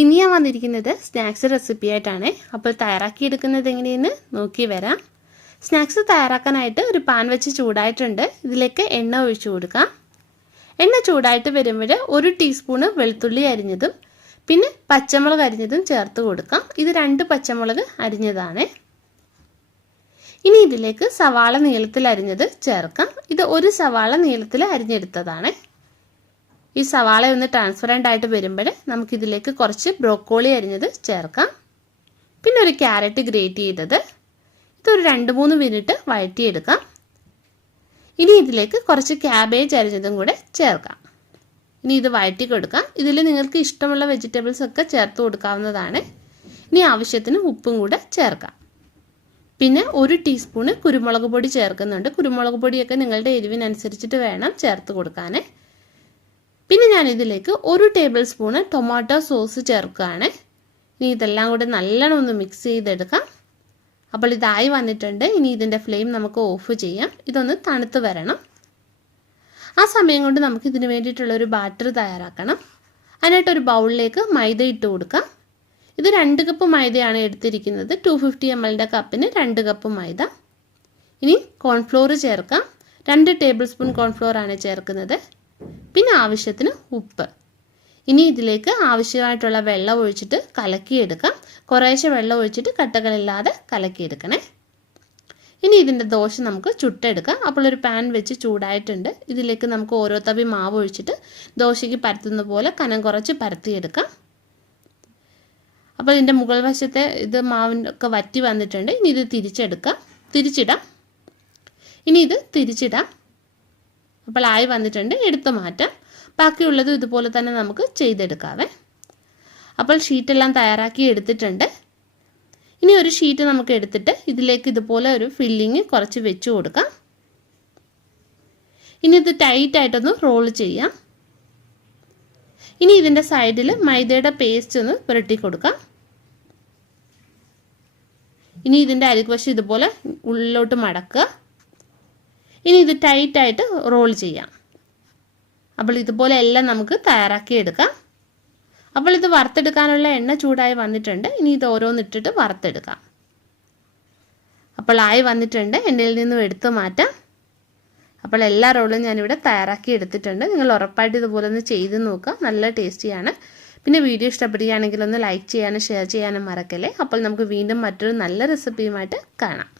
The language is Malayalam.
ഇനി ഞാൻ വന്നിരിക്കുന്നത് സ്നാക്സ് റെസിപ്പി ആയിട്ടാണ്. അപ്പോൾ തയ്യാറാക്കിയെടുക്കുന്നത് എങ്ങനെയെന്ന് നോക്കി വരാം. സ്നാക്സ് തയ്യാറാക്കാനായിട്ട് ഒരു പാൻ വെച്ച് ചൂടായിട്ടുണ്ട്. ഇതിലേക്ക് എണ്ണ ഒഴിച്ചു കൊടുക്കാം. എണ്ണ ചൂടായിട്ട് വരുമ്പോൾ 1 ടീസ്പൂൺ വെളുത്തുള്ളി അരിഞ്ഞതും പിന്നെ പച്ചമുളക് അരിഞ്ഞതും ചേർത്ത് കൊടുക്കാം. ഇത് 2 പച്ചമുളക് അരിഞ്ഞതാണ്. ഇനി ഇതിലേക്ക് സവാള നീളത്തിൽ അരിഞ്ഞത് ചേർക്കാം. ഇത് 1 സവാള നീളത്തിൽ അരിഞ്ഞെടുത്തതാണ്. ഈ സവാള ഒന്ന് ട്രാൻസ്പെറൻ്റ് ആയിട്ട് വരുമ്പോൾ നമുക്കിതിലേക്ക് കുറച്ച് ബ്രോക്കോളി അരിഞ്ഞത് ചേർക്കാം. പിന്നെ ഒരു ക്യാരറ്റ് ഗ്രേറ്റ് ചെയ്തത്. ഇതൊരു 2-3 മിനിറ്റ് വഴറ്റിയെടുക്കാം. ഇനി ഇതിലേക്ക് കുറച്ച് ക്യാബേജ് അരിഞ്ഞതും കൂടെ ചേർക്കാം. ഇനി ഇത് വഴറ്റി കൊടുക്കാം. ഇതിൽ നിങ്ങൾക്ക് ഇഷ്ടമുള്ള വെജിറ്റബിൾസ് ഒക്കെ ചേർത്ത് കൊടുക്കാവുന്നതാണ്. ഇനി ആവശ്യത്തിന് ഉപ്പും കൂടെ ചേർക്കാം. പിന്നെ 1 ടീസ്പൂൺ കുരുമുളക് പൊടി ചേർക്കുന്നുണ്ട്. കുരുമുളക് പൊടിയൊക്കെ നിങ്ങളുടെ എരിവിനനുസരിച്ചിട്ട് വേണം ചേർത്ത് കൊടുക്കാൻ. പിന്നെ ഞാൻ ഇതിലേക്ക് 1 ടേബിൾ സ്പൂൺ ടൊമാറ്റോ സോസ് ചേർക്കുകയാണ്. ഇനി ഇതെല്ലാം കൂടെ നല്ലോണം ഒന്ന് മിക്സ് ചെയ്തെടുക്കാം. അപ്പോൾ ഇതായി വന്നിട്ടുണ്ട്. ഇനി ഇതിൻ്റെ ഫ്ലെയിം നമുക്ക് ഓഫ് ചെയ്യാം. ഇതൊന്ന് തണുത്ത് വരണം. ആ സമയം കൊണ്ട് നമുക്ക് ഇതിന് വേണ്ടിയിട്ടുള്ളൊരു ബാറ്റർ തയ്യാറാക്കണം. അതിനായിട്ടൊരു ബൗളിലേക്ക് മൈദ ഇട്ട് കൊടുക്കാം. ഇത് 2 കപ്പ് മൈദയാണ് എടുത്തിരിക്കുന്നത്. 250 ml കപ്പിന് 2 കപ്പ് മൈദ. ഇനി കോൺഫ്ലോർ ചേർക്കാം. 2 ടേബിൾ സ്പൂൺ കോൺഫ്ലോർ ആണ് ചേർക്കുന്നത്. പിന്നെ ആവശ്യത്തിന് ഉപ്പ്. ഇനി ഇതിലേക്ക് ആവശ്യമായിട്ടുള്ള വെള്ളം ഒഴിച്ചിട്ട് കലക്കിയെടുക്കാം. കുറേശ്ശെ വെള്ളം ഒഴിച്ചിട്ട് കട്ടകളില്ലാതെ കലക്കിയെടുക്കണേ. ഇനി ഇതിൻ്റെ ദോശ നമുക്ക് ചുട്ടെടുക്കാം. അപ്പോൾ ഒരു പാൻ വെച്ച് ചൂടായിട്ടുണ്ട്. ഇതിലേക്ക് നമുക്ക് ഓരോ തവി മാവ് ഒഴിച്ചിട്ട് ദോശയ്ക്ക് പരത്തുന്ന പോലെ കനം കുറച്ച് പരത്തിയെടുക്കാം. അപ്പോൾ ഇതിൻ്റെ മുകൾ വശത്തെ ഇത് മാവിനൊക്കെ വറ്റി വന്നിട്ടുണ്ട്. ഇനി ഇത് തിരിച്ചിടാം. ഇനി ഇത് തിരിച്ചിടാം. അപ്പോൾ ആയി വന്നിട്ടുണ്ട്. എടുത്ത് മാറ്റാം. ബാക്കിയുള്ളത് ഇതുപോലെ തന്നെ നമുക്ക് ചെയ്തെടുക്കാവേ. അപ്പോൾ ഷീറ്റെല്ലാം തയ്യാറാക്കി എടുത്തിട്ടുണ്ട്. ഇനി ഒരു ഷീറ്റ് നമുക്ക് എടുത്തിട്ട് ഇതിലേക്ക് ഇതുപോലെ ഒരു ഫില്ലിങ് കുറച്ച് വെച്ച് കൊടുക്കാം. ഇനി ഇത് ടൈറ്റായിട്ടൊന്ന് റോൾ ചെയ്യാം. ഇനി ഇതിൻ്റെ സൈഡിൽ മൈദയുടെ പേസ്റ്റ് ഒന്ന് പുരട്ടി കൊടുക്കാം. ഇനി ഇതിൻ്റെ അരികുവശം ഇതുപോലെ ഉള്ളിലോട്ട് മടക്കുക. ഇനി ഇത് ടൈറ്റായിട്ട് റോൾ ചെയ്യാം. അപ്പോൾ ഇതുപോലെ എല്ലാം നമുക്ക് തയ്യാറാക്കി എടുക്കാം. അപ്പോൾ ഇത് വറുത്തെടുക്കാനുള്ള എണ്ണ ചൂടായി വന്നിട്ടുണ്ട്. ഇനി ഇത് ഓരോന്നിട്ടിട്ട് വറുത്തെടുക്കാം. അപ്പോൾ ആയി വന്നിട്ടുണ്ട്. എണ്ണയിൽ നിന്നും എടുത്ത് മാറ്റാം. അപ്പോൾ എല്ലാ റോളും ഞാനിവിടെ തയ്യാറാക്കി എടുത്തിട്ടുണ്ട്. നിങ്ങൾ ഉറപ്പായിട്ട് ഇതുപോലെ ഒന്ന് ചെയ്ത് നോക്കുക. നല്ല ടേസ്റ്റിയാണ്. പിന്നെ വീഡിയോ ഇഷ്ടപ്പെടുകയാണെങ്കിൽ ഒന്ന് ലൈക്ക് ചെയ്യാനും ഷെയർ ചെയ്യാനും മറക്കല്ലേ. അപ്പോൾ നമുക്ക് വീണ്ടും മറ്റൊരു നല്ല റെസിപ്പിയുമായിട്ട് കാണാം.